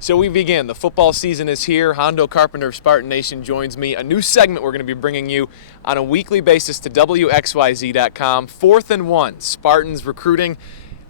So we begin. The football season is here. Hondo, Carpenter of Spartan Nation joins me. A new segment we're going to be bringing you on a weekly basis to WXYZ.com. 4th and 1, Spartans recruiting.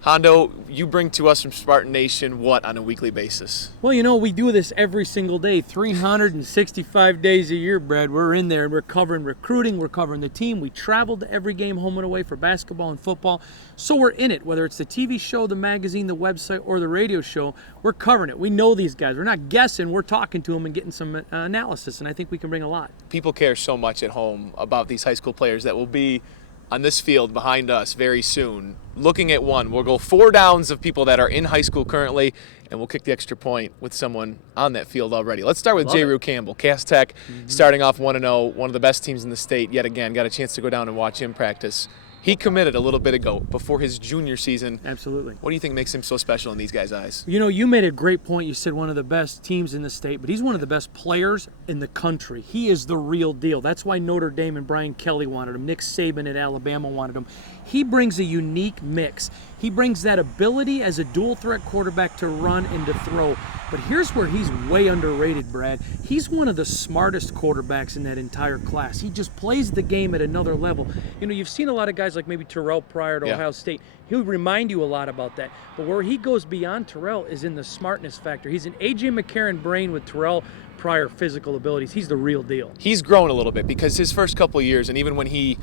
Hondo, you bring to us from Spartan Nation what on a weekly basis? Well, you know, we do this every single day, 365 days a year, Brad. We're in there. We're covering recruiting. We're covering the team. We travel to every game home and away for basketball and football. So we're in it, whether it's the TV show, the magazine, the website, or the radio show. We're covering it. We know these guys. We're not guessing. We're talking to them and getting some analysis, and I think we can bring a lot. People care so much at home about these high school players that will be on this field behind us very soon. Looking at one, we'll go 4 downs of people that are in high school currently, and we'll kick the extra point with someone on that field already. Let's start with Jayru Campbell, Cass Tech, starting off 1-0, one of the best teams in the state yet again. Got a chance to go down and watch him practice. He committed a little bit ago before his junior season. Absolutely. What do you think makes him so special in these guys' eyes? You know, you made a great point. You said one of the best teams in the state, but he's one of the best players in the country. He is the real deal. That's why Notre Dame and Brian Kelly wanted him. Nick Saban at Alabama wanted him. He brings a unique mix. He brings that ability as a dual threat quarterback to run and to throw. But here's where he's way underrated, Brad. He's one of the smartest quarterbacks in that entire class. He just plays the game at another level. You know, you've seen a lot of guys like maybe Terrell Pryor at Ohio State. He'll remind you a lot about that. But where he goes beyond Terrell is in the smartness factor. He's an A.J. McCarron brain with Terrell Pryor physical abilities. He's the real deal. He's grown a little bit because his first couple of years, and even when he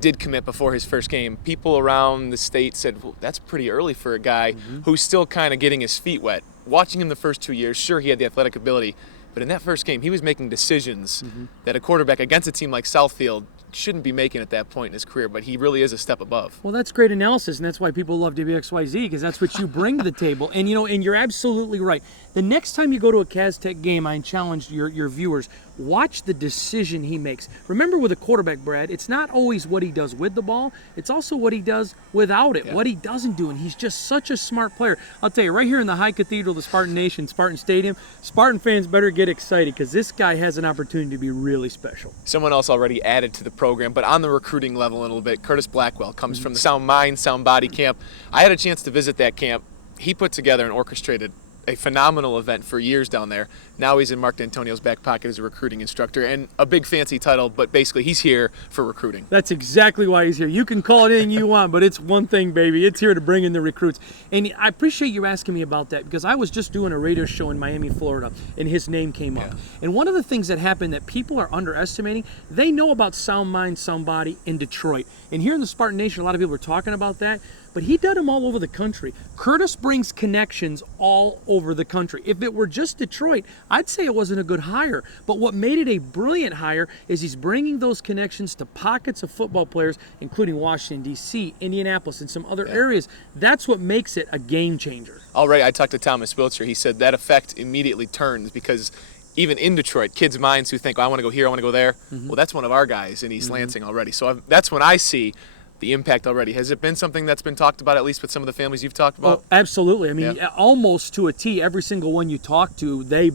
did commit before his first game, people around the state said, well, that's pretty early for a guy who's still kind of getting his feet wet. Watching him the first 2 years, sure, he had the athletic ability, but in that first game, he was making decisions that a quarterback against a team like Southfield shouldn't be making at that point in his career, but he really is a step above. Well, that's great analysis, and that's why people love WXYZ, because that's what you bring to the table. And, you know, and you're absolutely right. The next time you go to a Cass Tech game, I challenge your viewers, watch the decision he makes. Remember, with a quarterback, Brad, it's not always what he does with the ball. It's also what he does without it, what he doesn't do. And he's just such a smart player. I'll tell you, right here in the High Cathedral of the Spartan Nation, Spartan Stadium, Spartan fans better get excited because this guy has an opportunity to be really special. Someone else already added to the program, but on the recruiting level a little bit, Curtis Blackwell comes from the Sound Mind, Sound Body camp. I had a chance to visit that camp. He put together and orchestrated a phenomenal event for years down there. Now he's in Mark D'Antonio's back pocket as a recruiting instructor, and a big fancy title, but basically he's here for recruiting. That's exactly why he's here. You can call it anything you want, but it's one thing, baby. It's here to bring in the recruits. And I appreciate you asking me about that because I was just doing a radio show in Miami, Florida, and his name came up. And one of the things that happened that people are underestimating, they know about Sound Mind, Sound Body in Detroit. And here in the Spartan Nation, a lot of people are talking about that. But he did them all over the country. Curtis brings connections all over the country. If it were just Detroit, I'd say it wasn't a good hire. But what made it a brilliant hire is he's bringing those connections to pockets of football players, including Washington, D.C., Indianapolis, and some other areas. That's what makes it a game changer. All right, I talked to Thomas Wiltshire. He said that effect immediately turns because even in Detroit, kids' minds who think, oh, I want to go here, I want to go there. Well, that's one of our guys in East Lansing already. So that's when I see the impact already. Has it been something that's been talked about, at least with some of the families you've talked about? Oh, absolutely. I mean, almost to a T, every single one you talk to, they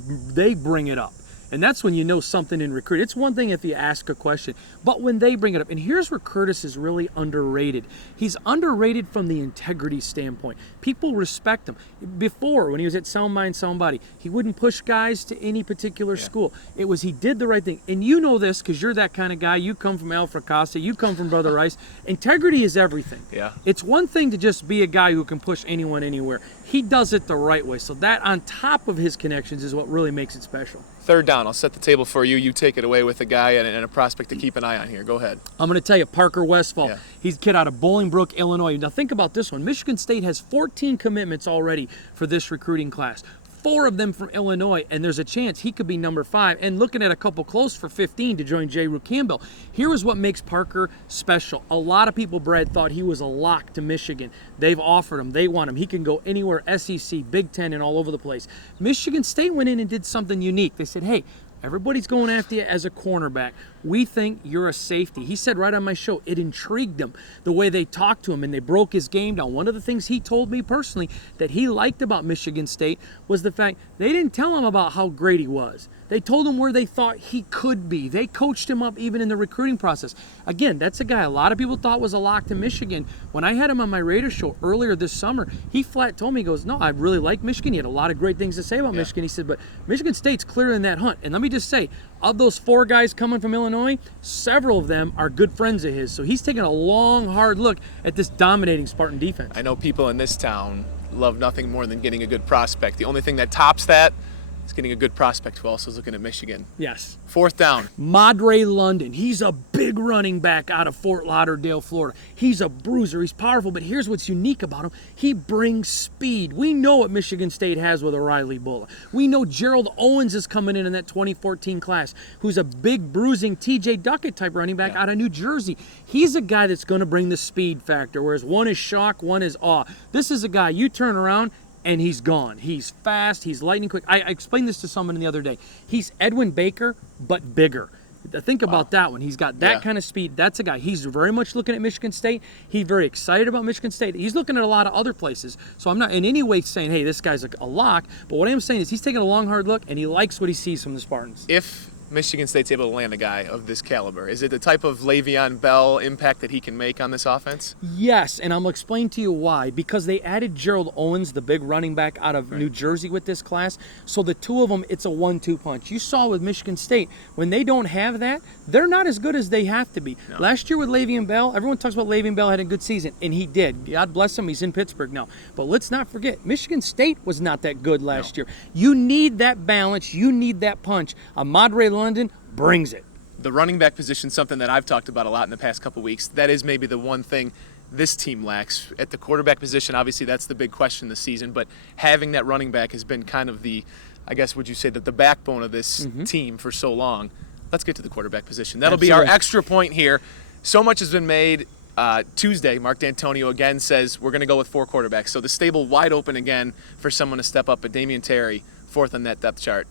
bring it up. And that's when you know something in recruiting. It's one thing if you ask a question, but when they bring it up, and here's where Curtis is really underrated. He's underrated from the integrity standpoint. People respect him. Before, when he was at Sound Mind, Sound Body, he wouldn't push guys to any particular school. It was he did the right thing. And you know this because you're that kind of guy. You come from Alfred Costa. You come from Brother Rice. Integrity is everything. It's one thing to just be a guy who can push anyone anywhere. He does it the right way. So that on top of his connections is what really makes it special. 3rd down. I'll set the table for you. You take it away with a guy and a prospect to keep an eye on here. Go ahead. I'm going to tell you, Parker Westfall. He's a kid out of Bolingbrook, Illinois. Now think about this one. Michigan State has 14 commitments already for this recruiting class. 4 of them from Illinois, and there's a chance he could be number 5. And looking at a couple close for 15 to join Jayru Campbell. Here is what makes Parker special. A lot of people, Brad, thought he was a lock to Michigan. They've offered him. They want him. He can go anywhere, SEC, Big Ten, and all over the place. Michigan State went in and did something unique. They said, hey, Everybody's going after you as a cornerback. We think you're a safety. He said right on my show, it intrigued him the way they talked to him and they broke his game down. One of the things he told me personally that he liked about Michigan State was the fact they didn't tell him about how great he was. They told him where they thought he could be. They coached him up even in the recruiting process. Again, that's a guy a lot of people thought was a lock to Michigan. When I had him on my radio show earlier this summer, he flat told me, he goes, no, I really like Michigan. He had a lot of great things to say about Michigan. He said, but Michigan State's clear in that hunt. And let me just say, of those 4 guys coming from Illinois, several of them are good friends of his. So he's taking a long, hard look at this dominating Spartan defense. I know people in this town love nothing more than getting a good prospect. The only thing that tops that is getting a good prospect who also is looking at Michigan. Yes. 4th down. Madre London. He's a big running back out of Fort Lauderdale, Florida. He's a bruiser. He's powerful, but here's what's unique about him. He brings speed. We know what Michigan State has with O'Reilly Bulla. We know Gerald Owens is coming in that 2014 class, who's a big, bruising T.J. Duckett type running back out of New Jersey. He's a guy that's going to bring the speed factor, whereas one is shock, one is awe. This is a guy you turn around, and he's gone. He's fast. He's lightning quick. I explained this to someone the other day. He's Edwin Baker, but bigger. Think about that one. He's got that kind of speed. That's a guy. He's very much looking at Michigan State. He's very excited about Michigan State. He's looking at a lot of other places. So I'm not in any way saying, hey, this guy's a lock. But what I am saying is he's taking a long, hard look, and he likes what he sees from the Spartans. If Michigan State's able to land a guy of this caliber, is it the type of Le'Veon Bell impact that he can make on this offense? Yes, and I'm going to explain to you why. Because they added Gerald Owens, the big running back out of New Jersey with this class. So the two of them, it's a 1-2 punch. You saw with Michigan State, when they don't have that, they're not as good as they have to be. No. Last year with Le'Veon Bell, everyone talks about Le'Veon Bell had a good season, and he did. God bless him, he's in Pittsburgh now. But let's not forget, Michigan State was not that good last year. You need that balance. You need that punch. Madre London brings it. The running back position, something that I've talked about a lot in the past couple weeks, that is maybe the one thing this team lacks. At the quarterback position, obviously that's the big question this season, but having that running back has been kind of the, I guess would you say, that the backbone of this team for so long. Let's get to the quarterback position. That'll be our extra point here. So much has been made. Tuesday, Mark D'Antonio again says we're going to go with 4 quarterbacks. So the stable wide open again for someone to step up, but Damion Terry, 4th on that depth chart.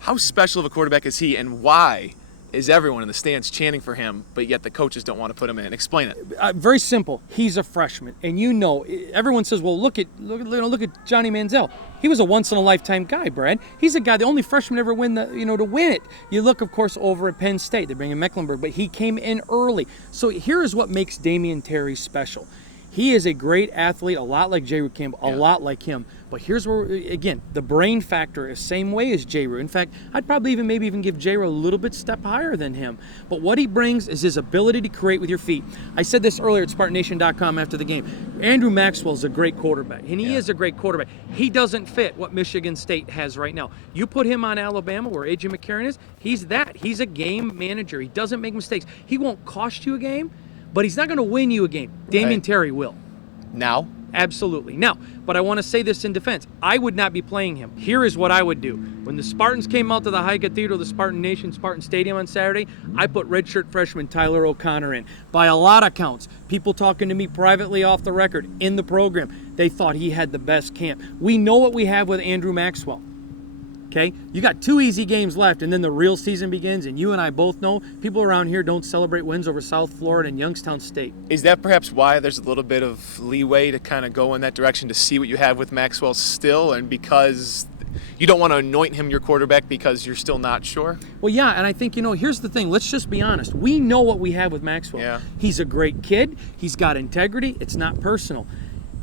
How special of a quarterback is he, and why is everyone in the stands chanting for him, but yet the coaches don't want to put him in? Explain it. Very simple. He's a freshman, and you know everyone says, "Well, look at Johnny Manziel. He was a once-in-a-lifetime guy, Brad. He's a guy, the only freshman ever win to win it." You look, of course, over at Penn State. They bring in Mecklenburg, but he came in early. So here is what makes Damion Terry special. He is a great athlete, a lot like Jayru Campbell, a lot like him. But here's where, again, the brain factor is same way as Jayru. In fact, I'd probably maybe even give Jayru a little bit step higher than him. But what he brings is his ability to create with your feet. I said this earlier at SpartanNation.com after the game. Andrew Maxwell's a great quarterback, and he is a great quarterback. He doesn't fit what Michigan State has right now. You put him on Alabama, where A.J. McCarron is, he's that. He's a game manager. He doesn't make mistakes. He won't cost you a game, but he's not going to win you a game. Damion Terry will. Now? Absolutely. Now, but I want to say this in defense. I would not be playing him. Here is what I would do. When the Spartans came out to the High Cathedral, the Spartan Nation, Spartan Stadium on Saturday, I put redshirt freshman Tyler O'Connor in. By a lot of counts, people talking to me privately off the record in the program, they thought he had the best camp. We know what we have with Andrew Maxwell. Okay, you got 2 easy games left, and then the real season begins, and you and I both know people around here don't celebrate wins over South Florida and Youngstown State. Is that perhaps why there's a little bit of leeway to kind of go in that direction to see what you have with Maxwell still, and because you don't want to anoint him your quarterback because you're still not sure? Well, yeah, and I think, here's the thing. Let's just be honest. We know what we have with Maxwell. Yeah. He's a great kid. He's got integrity. It's not personal.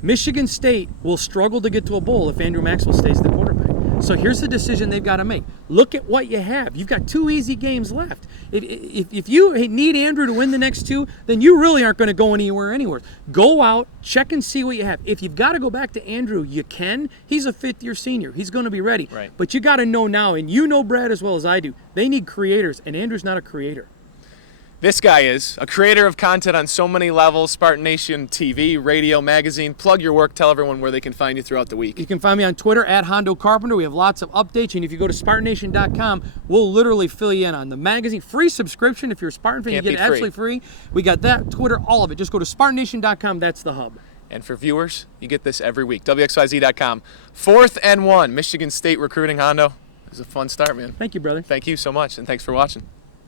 Michigan State will struggle to get to a bowl if Andrew Maxwell stays the quarterback. So here's the decision they've got to make. Look at what you have. You've got 2 easy games left. If you need Andrew to win the next 2, then you really aren't going to go anywhere. Go out, check and see what you have. If you've got to go back to Andrew, you can. He's a 5th-year senior. He's going to be ready. Right. But you got to know now, and you know Brad as well as I do, they need creators, and Andrew's not a creator. This guy is a creator of content on so many levels. Spartan Nation TV, radio, magazine. Plug your work. Tell everyone where they can find you throughout the week. You can find me on Twitter at Hondo Carpenter. We have lots of updates. And if you go to SpartanNation.com, we'll literally fill you in on the magazine. Free subscription. If you're a Spartan fan, you get it absolutely free. We got that, Twitter, all of it. Just go to SpartanNation.com. That's the hub. And for viewers, you get this every week. WXYZ.com. 4th and 1. Michigan State recruiting, Hondo. It was a fun start, man. Thank you, brother. Thank you so much, and thanks for watching.